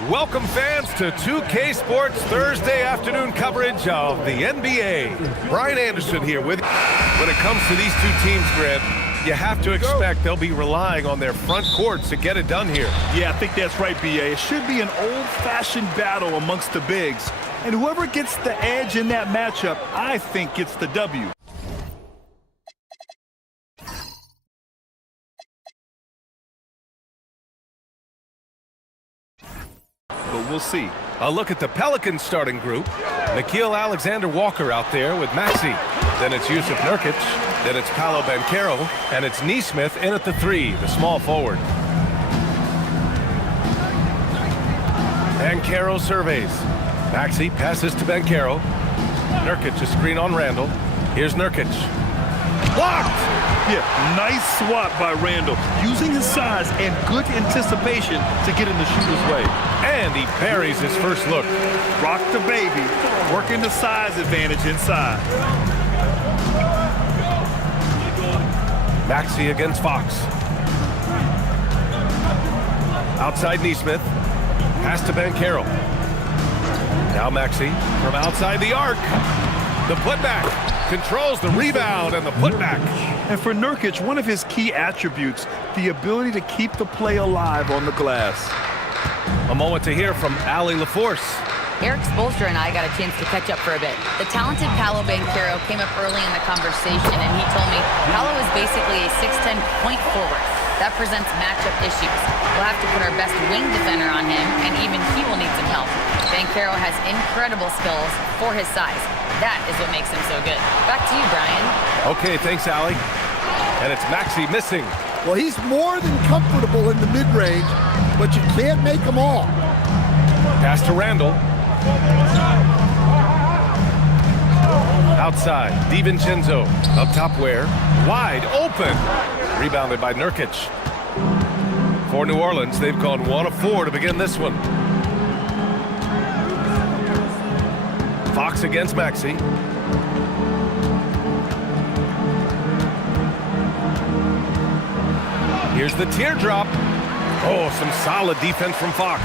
Welcome fans to 2K Sports Thursday afternoon coverage of the NBA. Brian Anderson here with you. When it comes to these two teams, Grant, you have to expect they'll be relying on their front courts to get it done here. Yeah, I think that's right, B.A. It should be an old-fashioned battle amongst the bigs. And whoever gets the edge in that matchup, I think gets the W. But we'll see. A look at the Pelicans starting group. Nickeil Alexander-Walker out there with Maxey. Then it's Jusuf Nurkic. Then it's Paolo Banchero. And it's Nesmith in at the 3, the small forward. Banchero surveys. Maxey passes to Banchero. Nurkic a screen on Randall. Here's Nurkic. Blocked! Yeah, nice swat by Randall, using his size and good anticipation to get in the shooter's way. And he buries his first look. Rock the baby, working the size advantage inside. Maxey against Fox. Outside Nesmith. Pass to Banchero. Now Maxey from outside the arc. The putback. Controls the rebound and the putback. And for Nurkic, one of his key attributes, the ability to keep the play alive on the glass. A moment to hear from Allie LaForce. Eric Spoelstra and I got a chance to catch up for a bit. The talented Paolo Banchero came up early in the conversation, and he told me Paolo is basically a 6'10" point forward. That presents matchup issues. We'll have to put our best wing defender on him, and even he will need some help. Banchero has incredible skills for his size. That is what makes him so good. Back to you, Brian. Okay, thanks, Allie. And it's Maxey missing. Well, he's more than comfortable in the mid-range, but you can't make them all. Pass to Randall. Outside, Divincenzo. Up top where? Wide open. Rebounded by Nurkic. For New Orleans, they've gone 1 of 4 to begin this one. Fox against Maxey. Here's the teardrop. Oh, some solid defense from Fox.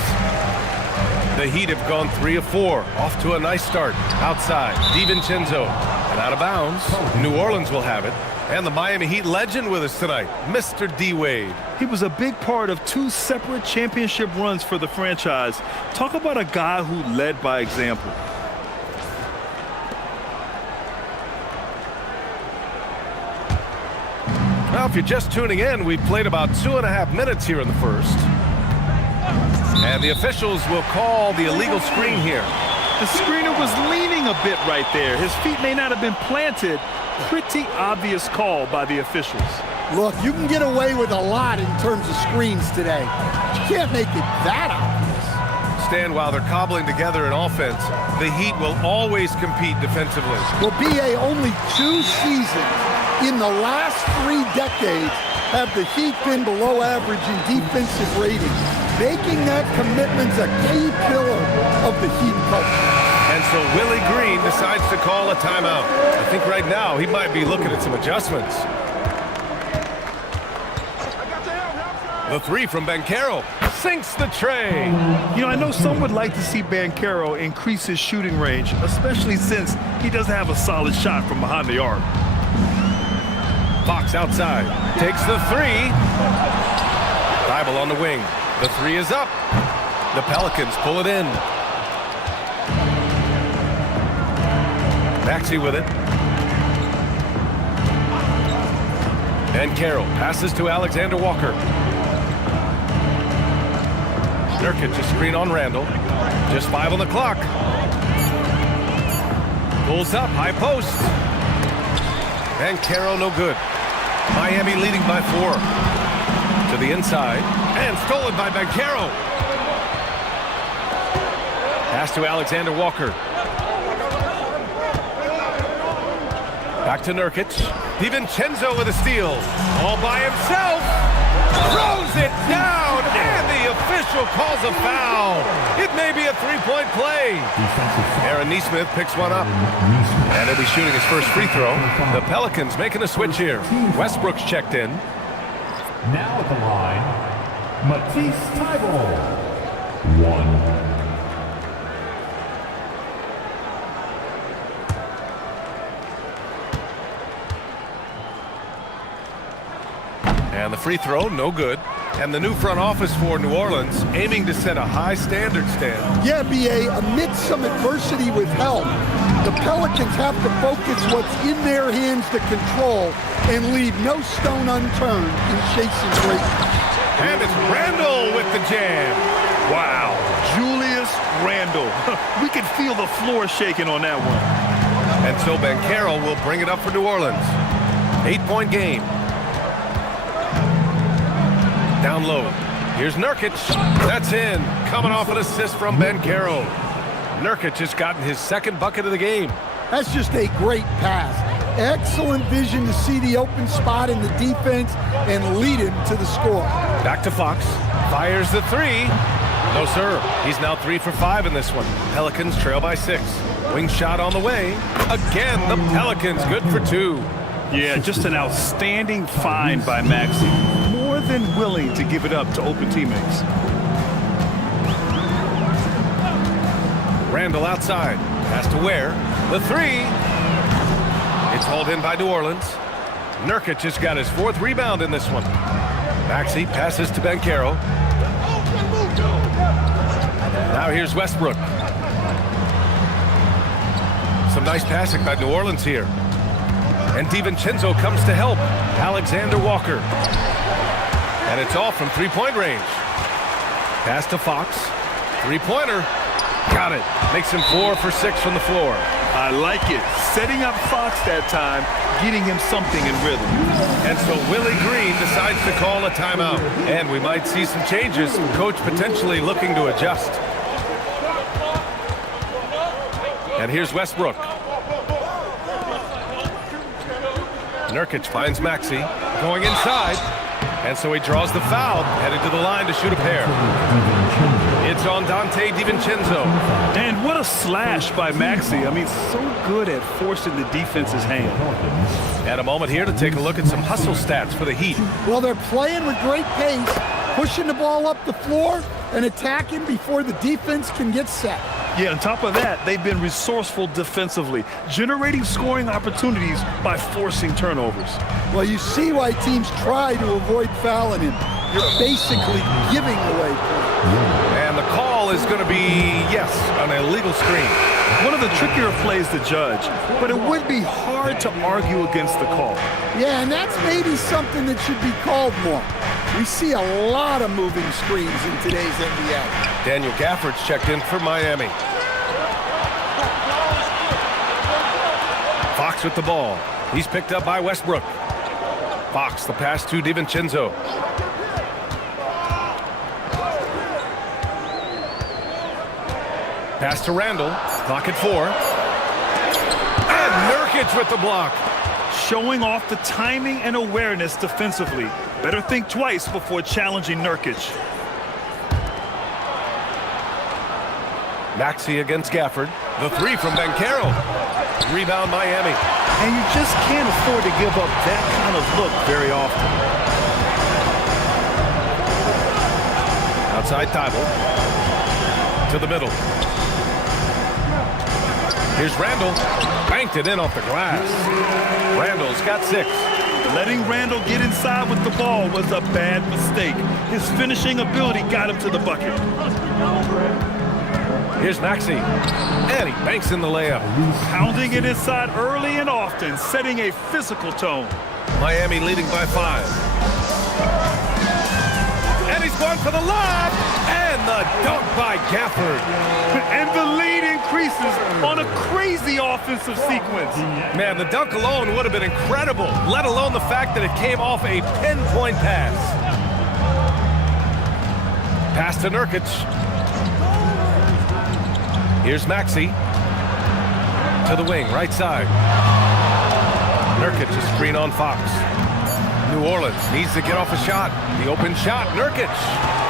The Heat have gone 3 of 4. Off to a nice start. Outside, DiVincenzo. And out of bounds. New Orleans will have it. And the Miami Heat legend with us tonight, Mr. D-Wade. He was a big part of 2 separate championship runs for the franchise. Talk about a guy who led by example. Well, if you're just tuning in, we've played about 2.5 minutes here in the first. And the officials will call the illegal screen here. The screener was leaning a bit right there. His feet may not have been planted. Pretty obvious call by the officials. Look, you can get away with a lot in terms of screens today. You can't make it that obvious. Stan, while they're cobbling together in offense, the Heat will always compete defensively. Well, B.A., only 2 seasons in the last 3 decades have the Heat been below average in defensive rating, making that commitment a key pillar of the Heat culture. And so Willie Green decides to call a timeout. I think right now he might be looking at some adjustments. The 3 from Banchero sinks the tray. You know, I know some would like to see Banchero increase his shooting range, especially since he doesn't have a solid shot from behind the arc. Fox outside, takes the 3. Bible on the wing. The 3 is up. The Pelicans pull it in. Maxey with it. Banchero passes to Alexander-Walker. Nurkic a screen on Randall. Just 5 on the clock. Pulls up, high post. Banchero no good. Miami leading by 4. To the inside. And stolen by Banchero. Pass to Alexander-Walker. Back to Nurkic. DiVincenzo with a steal. All by himself. Throws it down. And the official calls a foul. It may be a 3-point play. Aaron Nesmith picks one up. And he'll be shooting his first free throw. The Pelicans making a switch here. Westbrook's checked in. Now at the line, Matisse Thybulle. And the free throw, no good. And the new front office for New Orleans aiming to set a high standard, Stan. Yeah, B.A., amidst some adversity with help, the Pelicans have to focus what's in their hands to control and leave no stone unturned in chasing greatness. And it's Randle with the jam. Wow, Julius Randle. We could feel the floor shaking on that one. And so Banchero will bring it up for New Orleans. 8-point game. Down low. Here's Nurkic. That's in. Coming off an assist from Banchero. Nurkic has gotten his second bucket of the game. That's just a great pass. Excellent vision to see the open spot in the defense and lead him to the score. Back to Fox. Fires the three. No, sir. He's now 3 for 5 in this one. Pelicans trail by 6. Wing shot on the way. Again, the Pelicans good for 2. Yeah, just an outstanding find by Maxey. More than willing to give it up to open teammates. Randle outside. Pass to Ware. The three. It's hauled in by New Orleans. Nurkic has got his 4th rebound in this one. Maxey passes to Banchero. Now here's Westbrook. Some nice passing by New Orleans here. And Divincenzo comes to help. Alexander Walker. And it's off from 3-point range. Pass to Fox. 3-pointer. Got it. Makes him 4 for 6 from the floor. I like it. Setting up Fox that time, getting him something in rhythm. And so Willie Green decides to call a timeout. And we might see some changes. Coach potentially looking to adjust. And here's Westbrook. Nurkic finds Maxey going inside. And so he draws the foul, headed to the line to shoot a pair. It's on Donte Divincenzo. And what a slash by Maxey. I mean, so good at forcing the defense's hand. And a moment here to take a look at some hustle stats for the Heat. Well, they're playing with great pace, pushing the ball up the floor and attacking before the defense can get set. Yeah, on top of that, they've been resourceful defensively, generating scoring opportunities by forcing turnovers. Well, you see why teams try to avoid fouling him. You're basically giving away points. And the call is going to be, yes, an illegal screen. One of the trickier plays to judge, but it would be hard to argue against the call. Yeah, and that's maybe something that should be called more. We see a lot of moving screens in today's NBA. Daniel Gafford's checked in for Miami. Fox with the ball. He's picked up by Westbrook. Fox, the pass to Divincenzo. Pass to Randle. Clock at 4. And Nurkic with the block. Showing off the timing and awareness defensively. Better think twice before challenging Nurkic. Maxey against Gafford. The three from Banchero. Rebound Miami. And you just can't afford to give up that kind of look very often. Outside Thibault. To the middle. Here's Randle. Banked it in off the glass. Randle's got 6. Letting Randle get inside with the ball was a bad mistake. His finishing ability got him to the bucket. Here's Maxey. And he banks in the layup. Pounding it inside early and often, setting a physical tone. Miami leading by 5. And he's going for the lob. And the dunk by Gafford. And the lead increases on a crazy offensive sequence. Man, the dunk alone would have been incredible, let alone the fact that it came off a pinpoint pass. Pass to Nurkic. Here's Maxey. To the wing, right side. Nurkic, a screen on Fox. New Orleans needs to get off a shot. The open shot, Nurkic.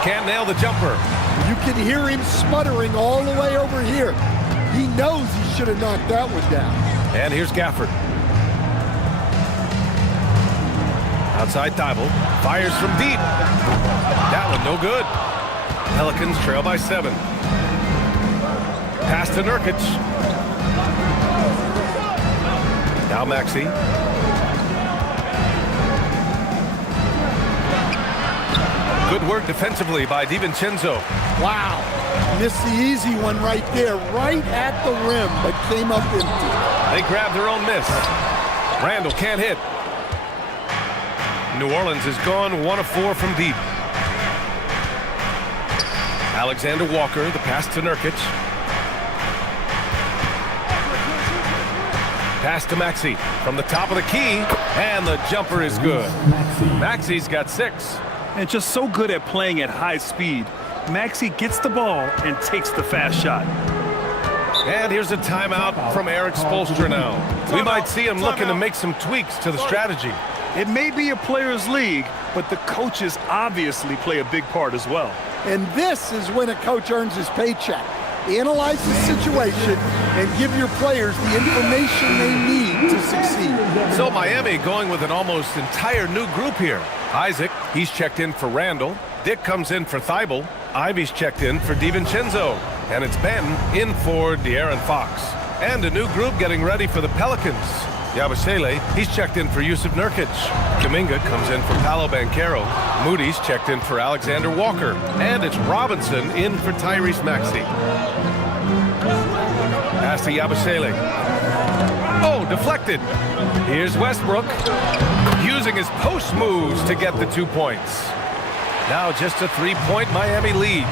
Can't nail the jumper. You can hear him sputtering all the way over here. He knows he should have knocked that one down. And here's Gafford. Outside Thibault. Fires from deep. That one no good. Pelicans trail by 7. Pass to Nurkic. Now Maxey. Good work defensively by Divincenzo. Wow. Missed the easy one right there, right at the rim, but came up empty. They grab their own miss. Randall can't hit. New Orleans has gone 1 of 4 from deep. Alexander Walker, the pass to Nurkic. Pass to Maxey from the top of the key, and the jumper is good. Maxey's got 6. And just so good at playing at high speed. Maxey gets the ball and takes the fast shot. And here's a timeout from Eric Spoelstra now. We might see him looking to make some tweaks to the strategy. It may be a players' league, but the coaches obviously play a big part as well. And this is when a coach earns his paycheck. Analyze the situation and give your players the information they need to succeed. So Miami going with an almost entire new group here. Isaac, he's checked in for Randall. Dick comes in for Thibault. Ivy's checked in for Divincenzo. And it's Ben in for De'Aaron Fox. And a new group getting ready for the Pelicans. Yabusele, he's checked in for Yusuf Nurkic. Kuminga comes in for Paolo Banchero. Moody's checked in for Alexander Walker. And it's Robinson in for Tyrese Maxey. Pass to Yabusele. Oh, deflected. Here's Westbrook using his post moves to get the 2 points. Now just a 3-point Miami lead.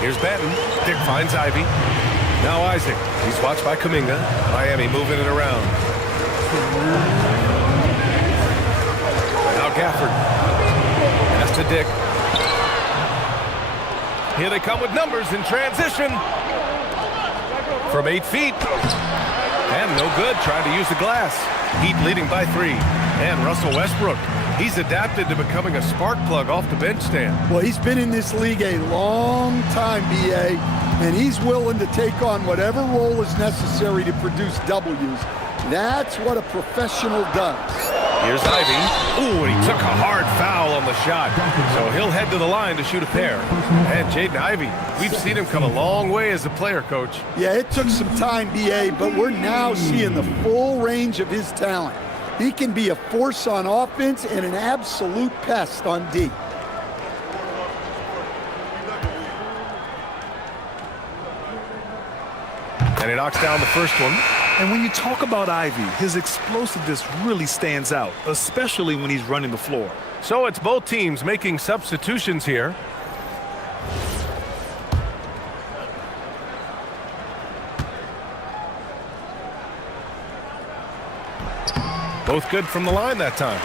Here's Benton. Dick finds Ivy. Now Isaac. He's watched by Kuminga. Miami moving it around. Now Gafford. Pass to Dick. Here they come with numbers in transition. From 8 feet. And no good, trying to use the glass. Heat leading by 3. And Russell Westbrook, he's adapted to becoming a spark plug off the bench stand. Well, he's been in this league a long time, B.A., and he's willing to take on whatever role is necessary to produce W's. That's what a professional does. Here's Ivy. Ooh, and he took a hard foul on the shot. So he'll head to the line to shoot a pair. And Jaden Ivey, we've seen him come a long way as a player, Coach. Yeah, it took some time, B.A., but we're now seeing the full range of his talent. He can be a force on offense and an absolute pest on D. And he knocks down the first one. And when you talk about Ivy, his explosiveness really stands out, especially when he's running the floor. So it's both teams making substitutions here. Both good from the line that time.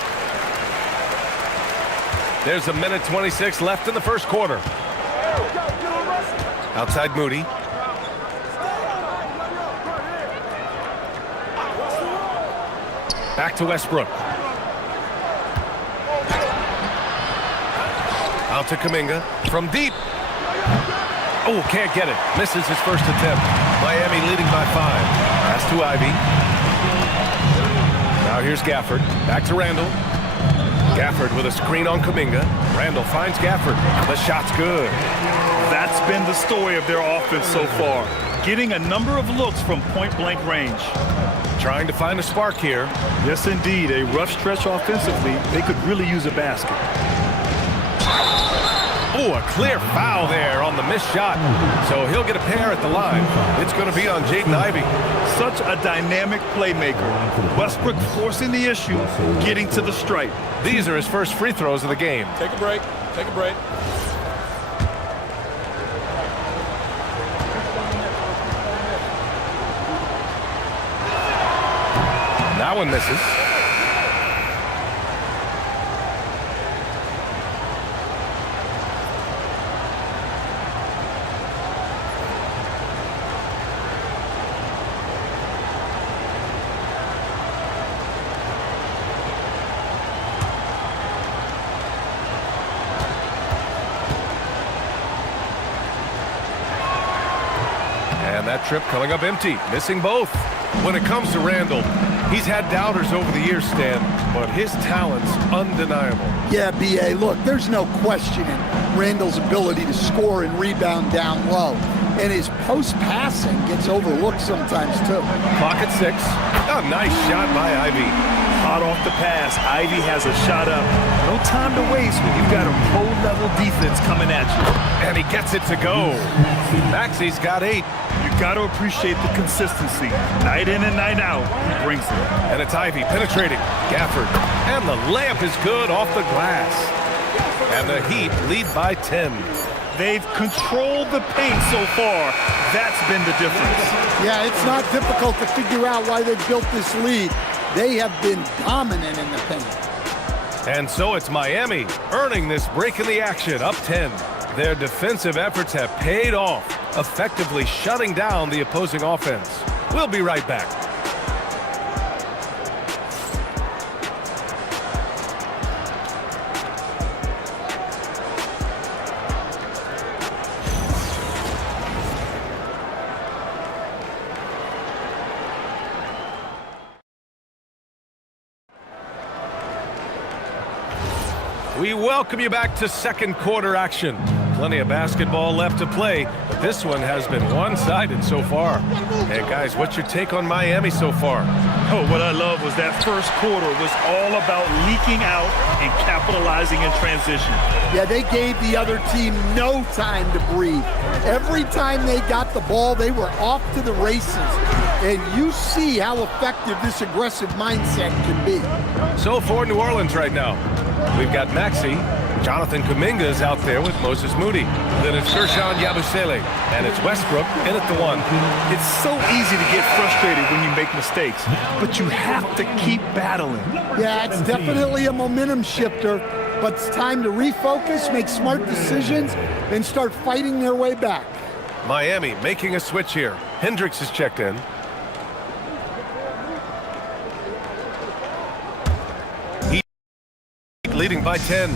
There's 1:26 left in the first quarter. Outside Moody. Back to Westbrook. Out to Kuminga from deep. Oh, can't get it. Misses his first attempt. Miami leading by 5. Pass to Ivy. Now here's Gafford. Back to Randall. Gafford with a screen on Kuminga. Randall finds Gafford. The shot's good. That's been the story of their offense so far, getting a number of looks from point-blank range. Trying to find a spark here. Yes, indeed. A rough stretch offensively. They could really use a basket. Oh, a clear foul there on the missed shot. So he'll get a pair at the line. It's going to be on Jaden Ivey. Such a dynamic playmaker. Westbrook forcing the issue, getting to the stripe. These are his first free throws of the game. Take a break. Take a break. That one misses. And that trip coming up empty, missing both. When it comes to Randall, He's had doubters over the years, Stan, but his talent's undeniable. Yeah, B.A., look, there's no questioning Randall's ability to score and rebound down low. And his post-passing gets overlooked sometimes, too. Clock at 6. A nice shot by Ivy. Hot off the pass, Ivy has a shot up. No time to waste when you've got a pro-level defense coming at you. And he gets it to go. Maxi's got 8. You got to appreciate the consistency. Night in and night out, he brings it. And it's Ivy penetrating. Gafford. And the layup is good off the glass. And the Heat lead by 10. They've controlled the paint so far. That's been the difference. Yeah, it's not difficult to figure out why they built this lead. They have been dominant in the paint. And so it's Miami earning this break in the action, up 10. Their defensive efforts have paid off, effectively shutting down the opposing offense. We'll be right back. We welcome you back to second quarter action. Plenty of basketball left to play, but this one has been one-sided so far. Hey guys, what's your take on Miami so far? Oh, what I love was that first quarter was all about leaking out and capitalizing in transition. Yeah, they gave the other team no time to breathe. Every time they got the ball, they were off to the races. And you see how effective this aggressive mindset can be. So for New Orleans right now, we've got Maxey. Jonathan Kuminga's out there with Moses Moody. Then it's Gershon Yabusele. And it's Westbrook in at the 1. It's so easy to get frustrated when you make mistakes, but you have to keep battling. Yeah, it's definitely a momentum shifter, but it's time to refocus, make smart decisions, and start fighting their way back. Miami making a switch here. Hendricks is checked in. Heat leading by 10.